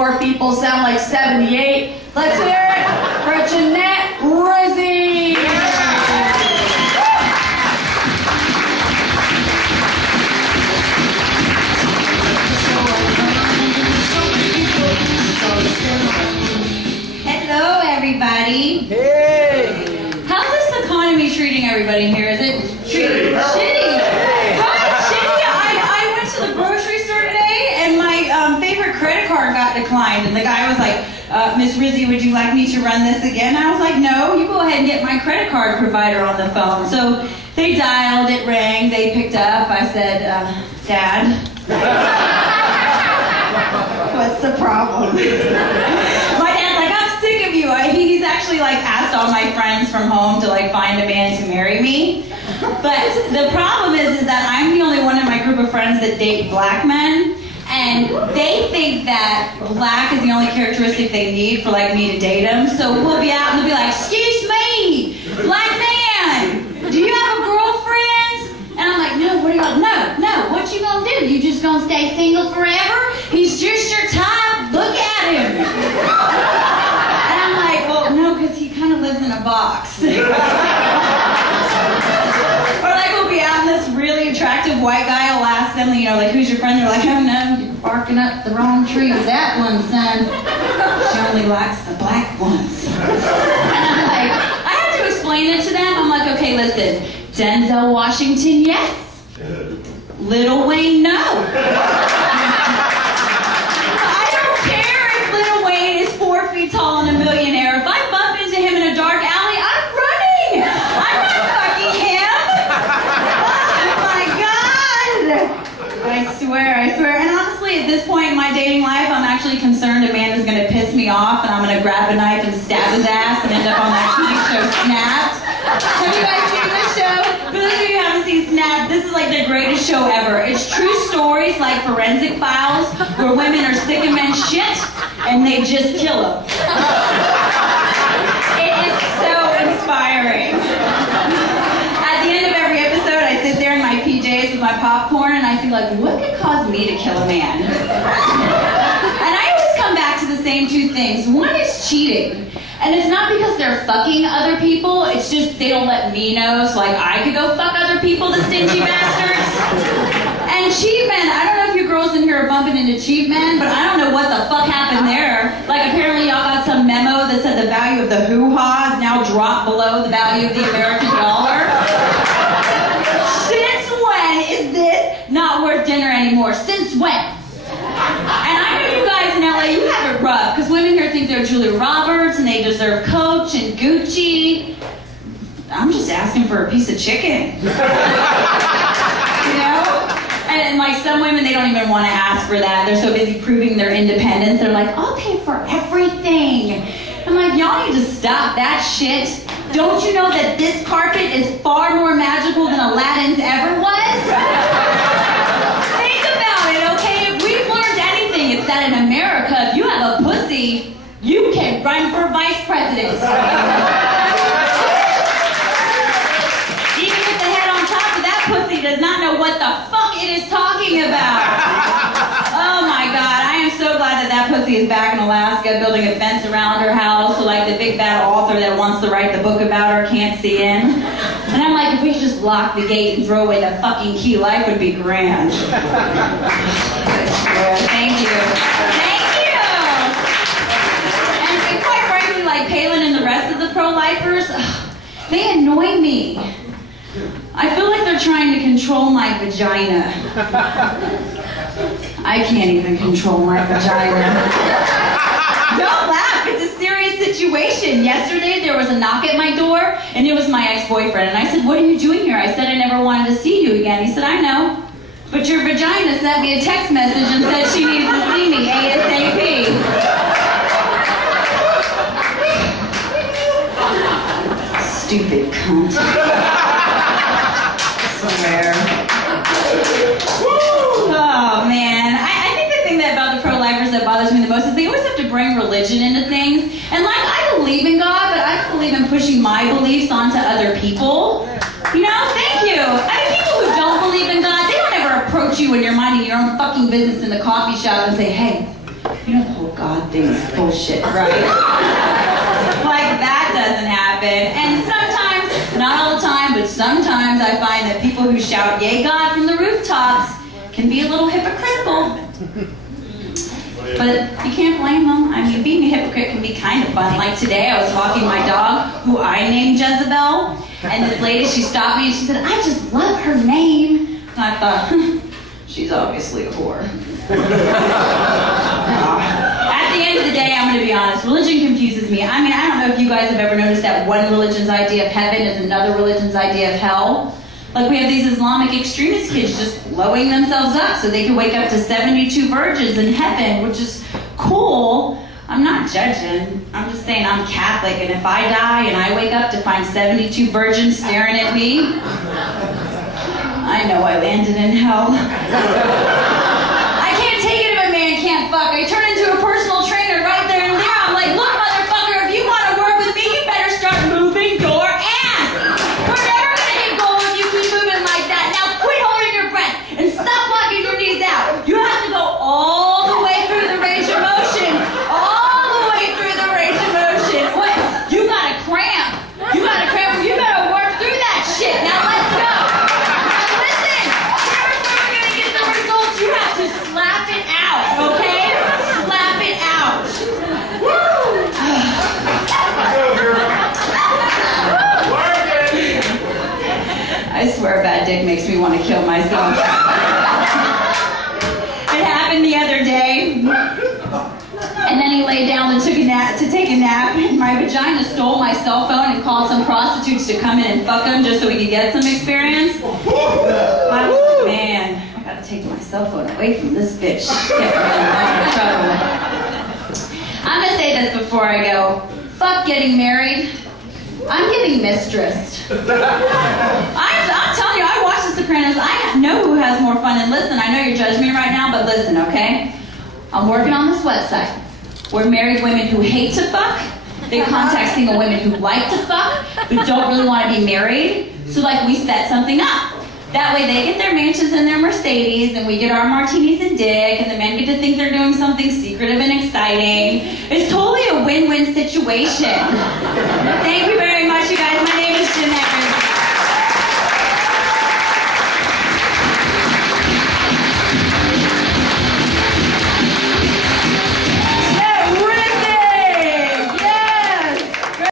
poor people sound like 78. Let's hear it for Jeanette Rizzi. Hello, everybody. Hey! How's this economy treating everybody here? Is it shitty? Shitty. I went to the grocery store today, and my favorite credit card got declined. And the guy was like, Miss Rizzi, would you like me to run this again? I was like, no, you go ahead and get my credit card provider on the phone. So they dialed, it rang, they picked up. I said, Dad, what's the problem? My dad's like, I'm sick of you. He's actually like asked all my friends from home to like find a man to marry me. But the problem is that I'm the only one in my group of friends that date black men. And they think that black is the only characteristic they need for like me to date them. So we'll be out and they'll be like, excuse me, black man, do you have a girlfriend? And I'm like, no, what are you gonna, no, what you gonna do? You just gonna stay single forever? He's just your type, look at him. And I'm like, well, no, because he kind of lives in a box. Or like we'll be out and this really attractive white guy will ask them, you know, like, who's your friend? They're like, oh no, you're barking up the wrong tree with that one, son. She only likes the black ones. And I'm like, I have to explain it to them. I'm like, okay, listen, Denzel Washington, yes. Lil Wayne, no. I don't care if Lil Wayne is 4 feet tall and a millionaire. If I bump into him in a dark alley, I'm running. I'm not fucking him. Oh my God. I swear. And honestly, at this point in my dating life, I'm actually concerned Amanda's gonna piss me off and I'm gonna grab a knife and stab his ass and end up on that TV show Snapped. Have you guys seen this show? For those of you who haven't seen Snapped, this is like the greatest show ever. It's true stories like Forensic Files, where women are sick of men's shit and they just kill them. It is so inspiring. At the end of every episode, I sit there in my PJs with my popcorn and I feel like, what could cause me to kill a man? And I always come back to the same two things. One is cheating. And it's not because they're fucking other people, it's just they don't let me know, so like I could go fuck other people, the stingy bastards. And cheap men, I don't know if you girls in here are bumping into cheap men, but I don't know what the fuck happened there. Like apparently y'all got some memo that said the value of the hoo-ha is now dropped below the value of the American dollar. Since when is this not worth dinner anymore? Since when? And I know you guys in LA, you have it rough, because women here think they're Julia Roberts and they deserve Coach and Gucci. I'm just asking for a piece of chicken. You know? And like some women, they don't even want to ask for that. They're so busy proving their independence. They're like, I'll pay for everything. I'm like, y'all need to stop that shit. Don't you know that this carpet is far more magical than Aladdin's ever was? Think about it, okay? If we've learned anything, it's that in America, if you have a pussy, you can run for vice president. Even with the head on top of that pussy does not know what the fuck it is talking about. Oh my God, I am so glad that that pussy is back in Alaska building a fence around her house so like the big bad author that wants to write the book about her can't see in. And I'm like, if we just lock the gate and throw away the fucking key, life would be grand. Thank you. Thank you. And quite frankly, like Palin and the rest of the pro-lifers, they annoy me. I feel like they're trying to control my vagina. I can't even control my vagina. Don't laugh, it's a serious situation. Yesterday there was a knock at my door and it was my ex-boyfriend. And I said, what are you doing here? I said I never wanted to see you again. He said, I know. But your vagina sent me a text message and said she needs to see me ASAP. Stupid cunt. Somewhere. Oh man, I think the thing that about the pro-lifers that bothers me the most is they always have to bring religion into things. And like, I believe in God, but I don't believe in pushing my beliefs onto other people. You know, thank you. I mean, people who don't believe in God, they don't ever approach you when you're minding your own fucking business in the coffee shop and say, hey, you know the whole God thing is bullshit, right? Like that doesn't happen. And sometimes, not all the time, but sometimes I find that people who shout "Yay God" from the rooftops can be a little hypocritical. But you can't blame them. I mean, being a hypocrite can be kind of fun. Like today, I was walking my dog, who I named Jezebel, and this lady, she stopped me and she said, "I just love her name." And I thought, she's obviously a whore. At the end of the day, I'm going to be honest, religion confuses me. I mean, I don't know if you guys have ever noticed that one religion's idea of heaven is another religion's idea of hell. Like we have these Islamic extremist kids just blowing themselves up so they can wake up to 72 virgins in heaven, which is cool. I'm not judging. I'm just saying I'm Catholic, and if I die and I wake up to find 72 virgins staring at me, I know I landed in hell. I can't take it if a man can't fuck. I turn into a personal trainer right there and there. I'm like, look, motherfucker, if you want to work with me, you better start moving your ass. We're never going to get gold if you keep moving like that. Now quit holding your breath and stop walking your knees out. You have to go all the way through the range of motion. All the way through the range of motion. What? You got a cramp. You got a cramp. You better work through that shit. Now let's go. You have to slap it out, okay? Slap it out. Woo! I swear bad dick makes me want to kill myself. It happened the other day. And then he laid down and took a nap to take a nap, and my vagina stole my cell phone and called some prostitutes to come in and fuck him just so we could get some experience. Man. I gotta take my cell phone away from this bitch. I'm gonna say this before I go. Fuck getting married. I'm getting mistressed. I'm telling you, I watch The Sopranos. I know who has more fun. And listen, I know you're judging me right now, but listen, okay? I'm working on this website where married women who hate to fuck, they contact single women who like to fuck, but don't really want to be married. So like we set something up. That way they get their mansions and their Mercedes, and we get our martinis and dick, and the men get to think they're doing something secretive and exciting. It's totally a win-win situation. Thank you